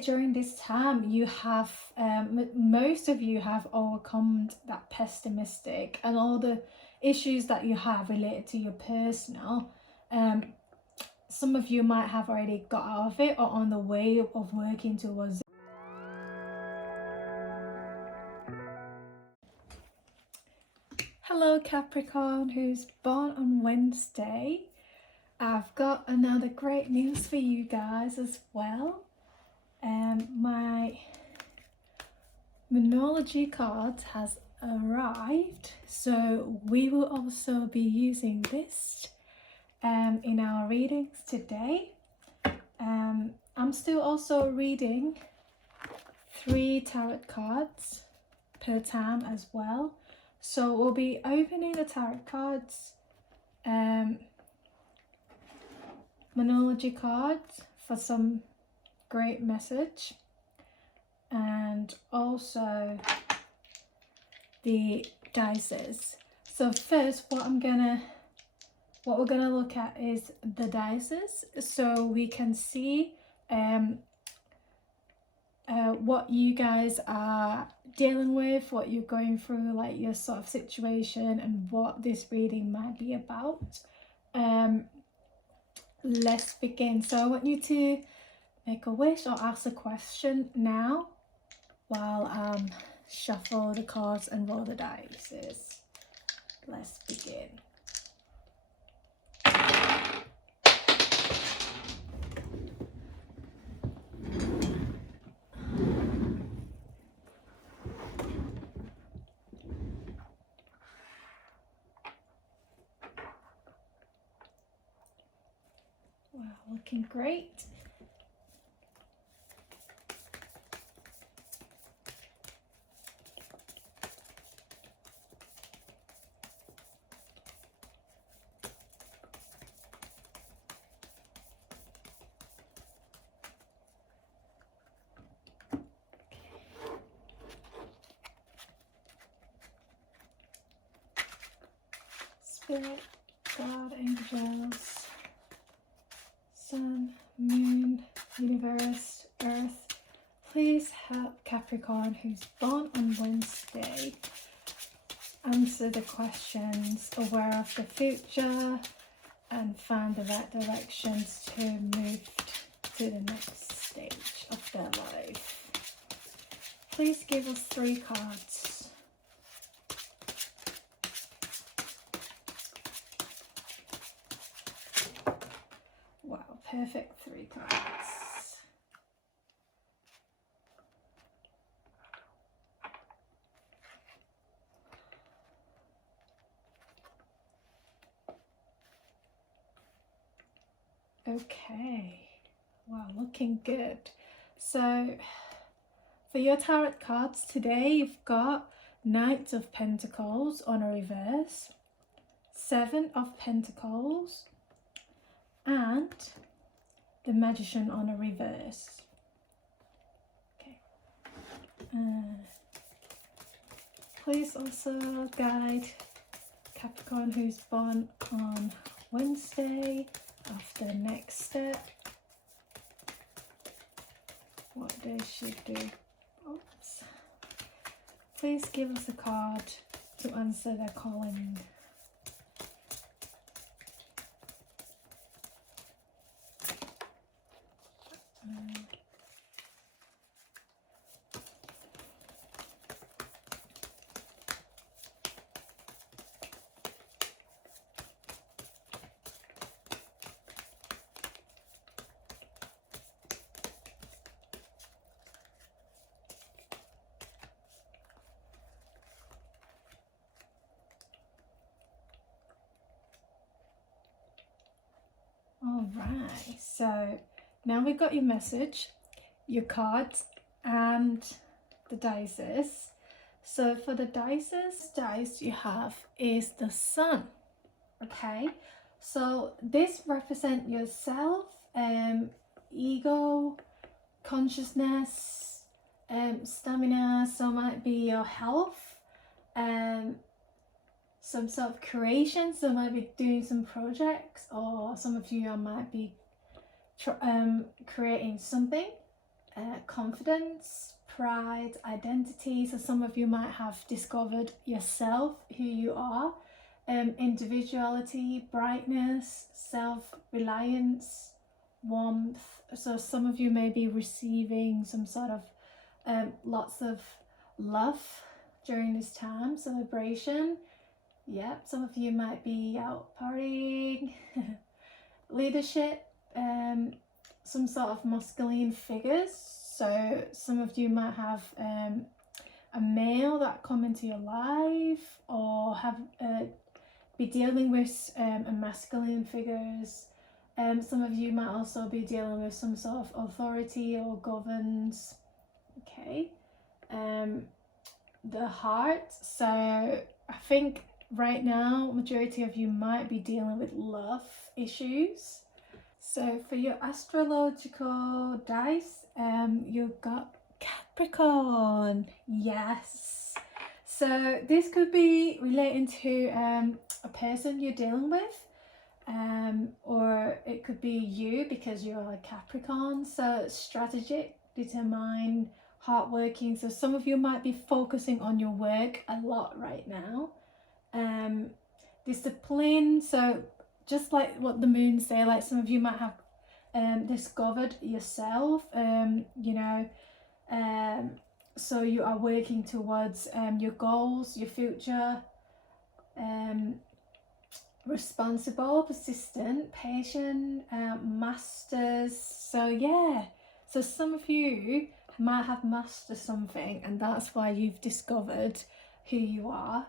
During this time, you have most of you have overcome that pessimistic and all the issues that you have related to your personal. Some of you might have already got out of it or on the way of working towards it. Hello Capricorn who's born on Wednesday. I've got another great news for you guys as well. My Monology card has arrived, so we will also be using this in our readings today. I'm still also reading 3 tarot cards per time as well, so we'll be opening the tarot cards, Monology cards for some great message, and also the dices. So first what we're gonna look at is the dices, so we can see what you guys are dealing with, what you're going through, like your sort of situation, and what this reading might be about. Let's begin. So I want you to make a wish or ask a question now while I shuffle the cards and roll the dice. Let's begin. Wow, looking great. Spirit, God, angels, Sun, Moon, Universe, Earth, please help Capricorn who's born on Wednesday answer the questions, aware of the future, and find the right directions to move to the next stage of their life. Please give us 3 cards. Wow, perfect 3 cards. Okay, wow, looking good. So for your tarot cards today, you've got Knight of Pentacles on a reverse, 7 of Pentacles, and the Magician on a reverse. Okay. Please also guide Capricorn who's born on Wednesday of the next step. What they should do. Oops. Please give us a card to answer their calling. Alright, so now we've got your message, your cards, and the dices. So for the dice you have is the Sun. Okay, so this represents yourself, ego, consciousness, stamina, so it might be your health, some sort of creation, so might be doing some projects, or some of you might be creating something. confidence, pride, identity. So some of you might have discovered yourself, who you are, individuality, brightness, self-reliance, warmth. So some of you may be receiving some sort of lots of love during this time, celebration. Yep, some of you might be out partying. Leadership, some sort of masculine figures. So some of you might have a male that come into your life, or have be dealing with a masculine figures. Some of you might also be dealing with some sort of authority or governs. Okay, the heart. So I think right now majority of you might be dealing with love issues. So for your astrological dice, you've got Capricorn. Yes. So this could be relating to a person you're dealing with, or it could be you because you're a Capricorn. So strategic, determined, hardworking. So some of you might be focusing on your work a lot right now. Discipline. So just like what the moon say, like some of you might have discovered yourself, you know, so you are working towards your goals, your future, responsible, persistent, patient, masters. So yeah, so some of you might have mastered something, and that's why you've discovered who you are.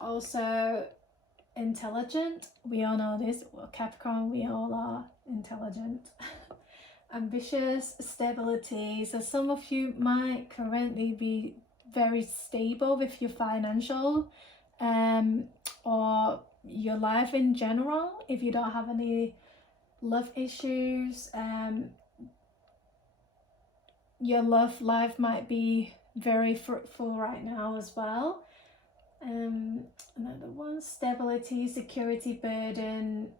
Also intelligent, we all know this, well, Capricorn, we all are intelligent. Ambitious, stability. So some of you might currently be very stable with your financial or your life in general. If you don't have any love issues, your love life might be very fruitful right now as well. Another one, stability, security, burden,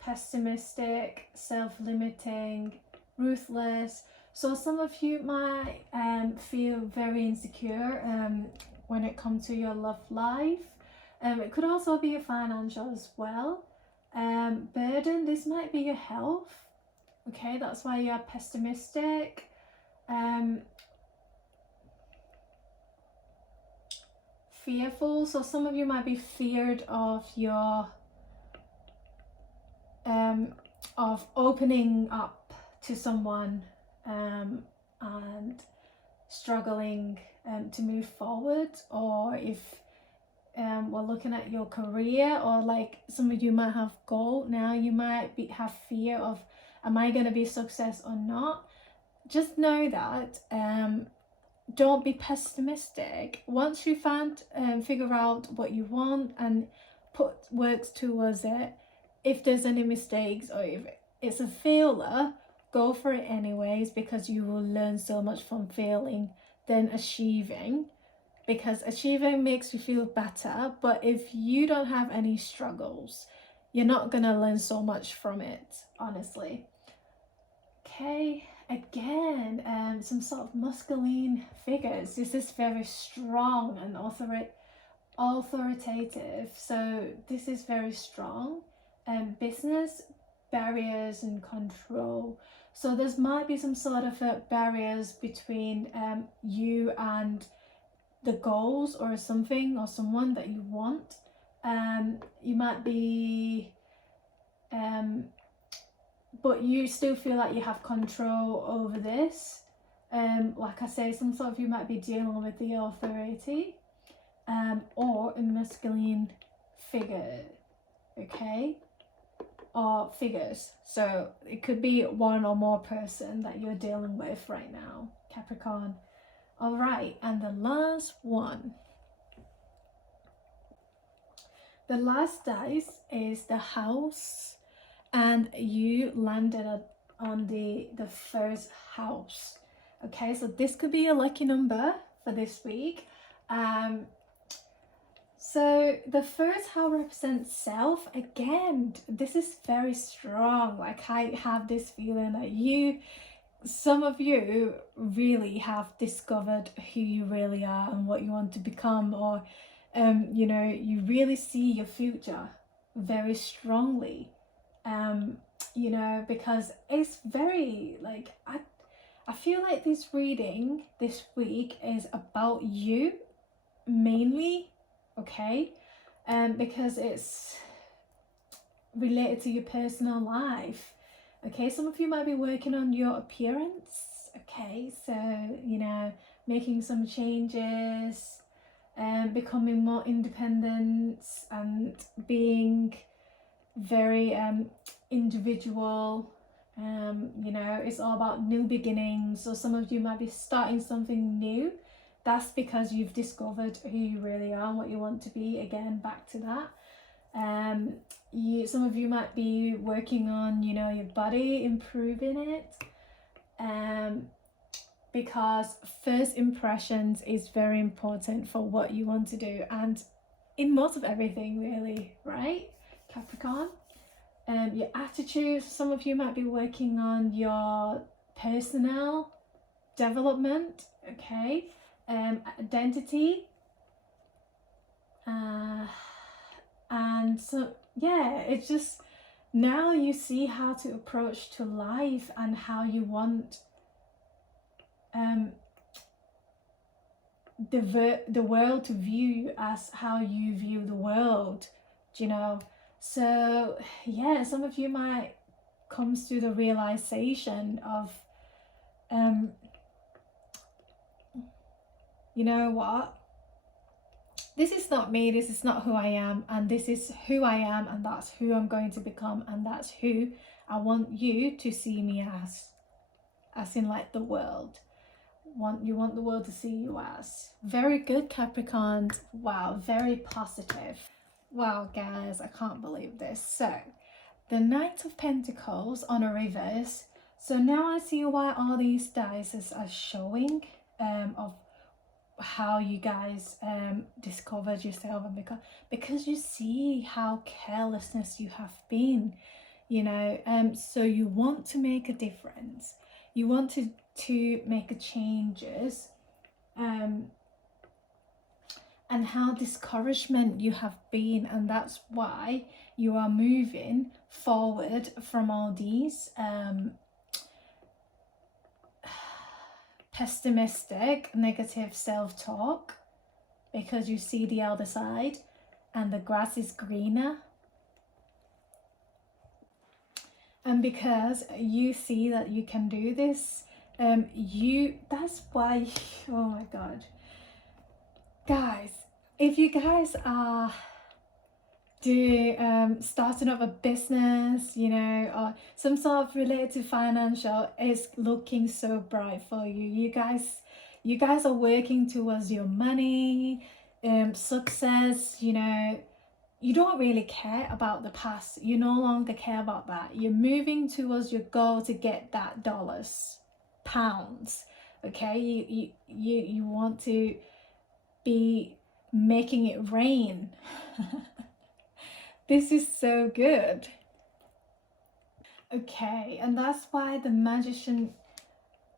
pessimistic, self-limiting, ruthless. So some of you might feel very insecure when it comes to your love life. It could also be your financial as well. Burden, this might be your health. Okay, that's why you're pessimistic. Fearful, so some of you might be feared of your of opening up to someone and struggling to move forward, or if we're looking at your career, or like some of you might have goal now, you might have fear of, am I going to be a success or not? Just know that don't be pessimistic. Once you figure out what you want and put works towards it, if there's any mistakes or if it's a failure, go for it anyways, because you will learn so much from failing than achieving, because achieving makes you feel better, but if you don't have any struggles, you're not gonna learn so much from it, honestly. Okay, again, some sort of masculine figures. This is very strong and authoritative, so this is very strong. Business, barriers and control. So there might be some sort of barriers between you and the goals or something or someone that you want. You might be but you still feel like you have control over this. Like I say, some sort of you might be dealing with the authority or a masculine figure, okay, or figures. So it could be one or more person that you're dealing with right now, Capricorn. All right, and the last one. The last dice is the house, and you landed on the first house. Okay, so this could be a lucky number for this week. So the first house represents self. Again, this is very strong. Like I have this feeling that you some of you really have discovered who you really are and what you want to become, or you know, you really see your future very strongly, you know, because it's very like, I feel like this reading this week is about you mainly, okay, because it's related to your personal life. Okay, some of you might be working on your appearance. Okay, so, you know, making some changes, becoming more independent and being very individual. You know, it's all about new beginnings. So some of you might be starting something new. That's because you've discovered who you really are and what you want to be. Again, back to that. Some of you might be working on, you know, your body, improving it, because first impressions is very important for what you want to do, and in most of everything really, right, Capricorn? Your attitude, some of you might be working on your personal development, okay, identity, and so yeah, it's just now you see how to approach to life and how you want the world to view you as how you view the world, you know. So yeah, some of you might comes to the realization of you know what, this is not me, this is not who I am, and this is who I am, and that's who I'm going to become, and that's who I want you to see me as in like the world. You want the world to see you as. Very good, Capricorns. Wow, very positive. Wow, guys, I can't believe this. So, the Knight of Pentacles on a reverse. So now I see why all these dice are showing of how you guys discovered yourself, and because you see how carelessness you have been, you know, so you want to make a difference, you want to make a changes, and how discouragement you have been, and that's why you are moving forward from all these pessimistic, negative self-talk, because you see the other side and the grass is greener, and because you see that you can do this, that's why, oh my god, guys, if you guys are starting up a business, you know, or some sort of related to financial, is looking so bright for you. You guys are working towards your money, success, you know. You don't really care about the past. You no longer care about that. You're moving towards your goal to get that dollars, pounds, okay? You want to be making it rain. This is so good. Okay, and that's why the Magician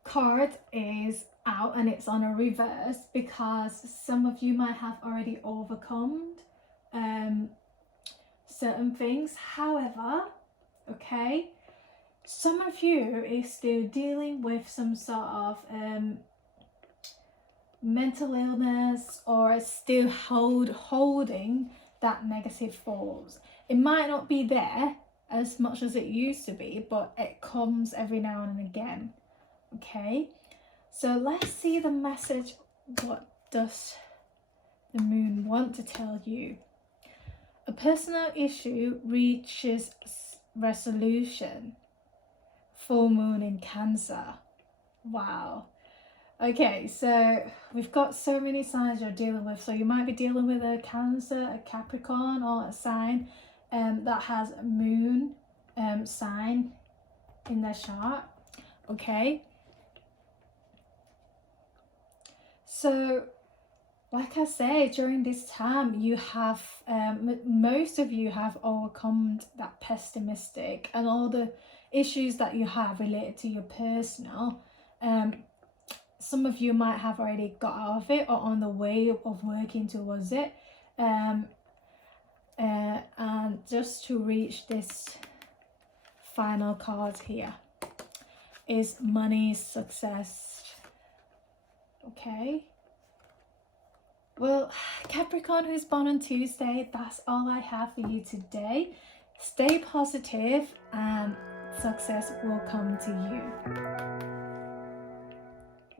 card is out and it's on a reverse, because some of you might have already overcome certain things. However, okay, some of you is still dealing with some sort of mental illness, or still holding that negative thoughts. It might not be there as much as it used to be, but it comes every now and again. Okay, so let's see the message. What does the moon want to tell you? A personal issue reaches resolution. Full moon in Cancer. Wow. Okay, so we've got so many signs you're dealing with. So you might be dealing with a Cancer, a Capricorn, or a sign that has a moon sign in their chart. Okay. So, like I say, during this time, you have, most of you have overcome that pessimistic and all the issues that you have related to your personal, some of you might have already got out of it or on the way of working towards it. And just to reach this final card here is money, success. Okay. Well, Capricorn who's born on Tuesday, that's all I have for you today. Stay positive and success will come to you.